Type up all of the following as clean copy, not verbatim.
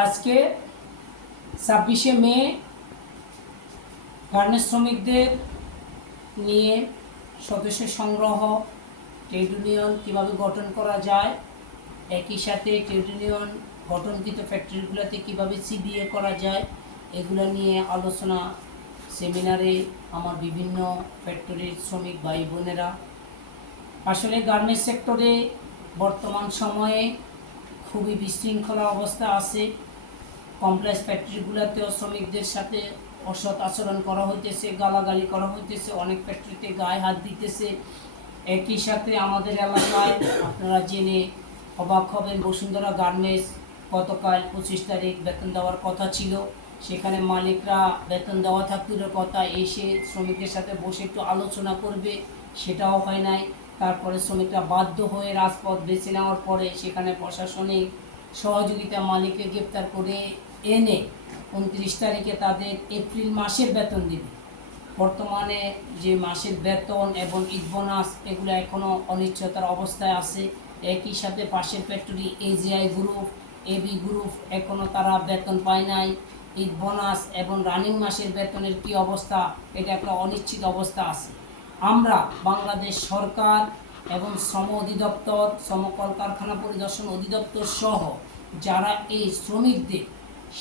আজকে 26শে মে গার্মেন্টস শ্রমিকদের নিয়ে সদস্য সংগ্রহ, ট্রেড ইউনিয়ন কীভাবে গঠন করা যায়, একই সাথে ট্রেড ইউনিয়ন গঠনকৃত ফ্যাক্টরিগুলোতে কীভাবে সিবিএ করা যায়, এগুলো নিয়ে আলোচনা সেমিনারে আমার বিভিন্ন ফ্যাক্টরির শ্রমিক ভাই বোনেরা। আসলে গার্মেন্টস সেক্টরে বর্তমান সময়ে খুবই বিশৃঙ্খলা অবস্থা আছে। কমপ্লেক্স ফ্যাক্টরিগুলোতেও শ্রমিকদের সাথে অসৎ আচরণ করা হইতেছে, গালাগালি করা হইতেছে, অনেক ফ্যাক্টরিতে গায়ে হাত দিতেছে। একই সাথে আমাদের এলাকায় আপনারা জেনে অবাক হবেন, বসুন্ধরা গার্মেন্টস গতকাল 25 তারিখ বেতন দেওয়ার কথা ছিল। সেখানে মালিকরা বেতন দেওয়া থাকলেও কথা এসে শ্রমিকদের সাথে বসে একটু আলোচনা করবে, সেটাও হয় নাই। তারপরে শ্রমিকরা বাধ্য হয়ে রাজপথ বেছে নেওয়ার পরে সেখানে প্রশাসনিক সহযোগিতা মালিককে গ্রেপ্তার করে এনে 29 তারিখে তাদের এপ্রিল মাসের বেতন দিবে। বর্তমানে যে মাসের বেতন এবং ঈদ বোনাস এগুলো এখনও অনিশ্চয়তার অবস্থায় আছে। একই সাথে পাশের factory AGI group, AB group এখনও তারা বেতন পায় নাই। ঈদ বোনাস এবং রানিং মাসের বেতনের কি অবস্থা, এটা একটা অনিশ্চিত অবস্থা আছে। আমরা বাংলাদেশ সরকার এবং শ্রম অধিদপ্তর, শ্রম কলকারখানা পরিদর্শন অধিদপ্তর সহ যারা এই শ্রমিকদের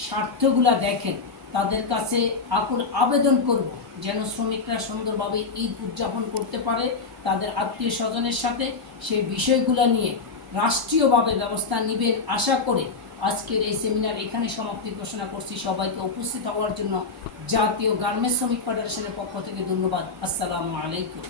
স্বার্থগুলা দেখেন, তাদের কাছে আকুল আবেদন করব যেন শ্রমিকরা সুন্দরভাবে ঈদ উদযাপন করতে পারে তাদের আত্মীয় স্বজনের সাথে। সেই বিষয়গুলো নিয়ে রাষ্ট্রীয়ভাবে ব্যবস্থা নেবেন আশা করে আজকের এই সেমিনার এখানে সমাপ্তি ঘোষণা করছি। সবাইকে উপস্থিত হওয়ার জন্য জাতীয় গার্মেন্টস শ্রমিক ফেডারেশনের পক্ষ থেকে ধন্যবাদ। আসসালামু আলাইকুম।